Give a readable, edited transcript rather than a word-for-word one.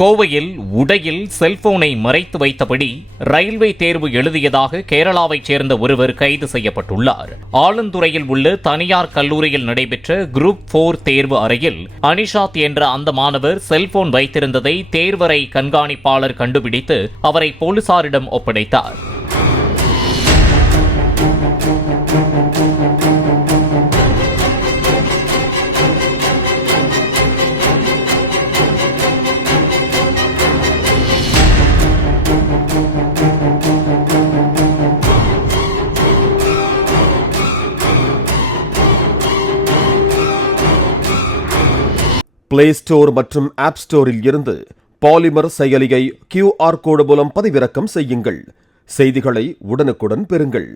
கோவையில் உடையில் செல்போனை மறைத்து வைத்தபடி ரயில்வே தேர்வு எழுதியதாக கேரளாவைச் சேர்ந்த ஒருவர் கைது செய்யப்பட்டுள்ளார். ஆலந்துறையில் உள்ள தனியார் கல்லூரியில் நடைபெற்ற குரூப் 4 தேர்வு அறையில் அனிஷாத் என்ற அந்த மாணவர் செல்போன் வைத்திருந்ததை தேர்வறை கண்காணிப்பாளர் கண்டுபிடித்து அவரை போலீசாரிடம் ஒப்படைத்தார். பிளே ஸ்டோர் மற்றும் ஆப் ஸ்டோரில் இருந்து பாலிமர் செயலியை QR கோடு மூலம் பதிவிறக்கம் செய்யுங்கள். செய்திகளை உடனுக்குடன் பெறுங்கள்.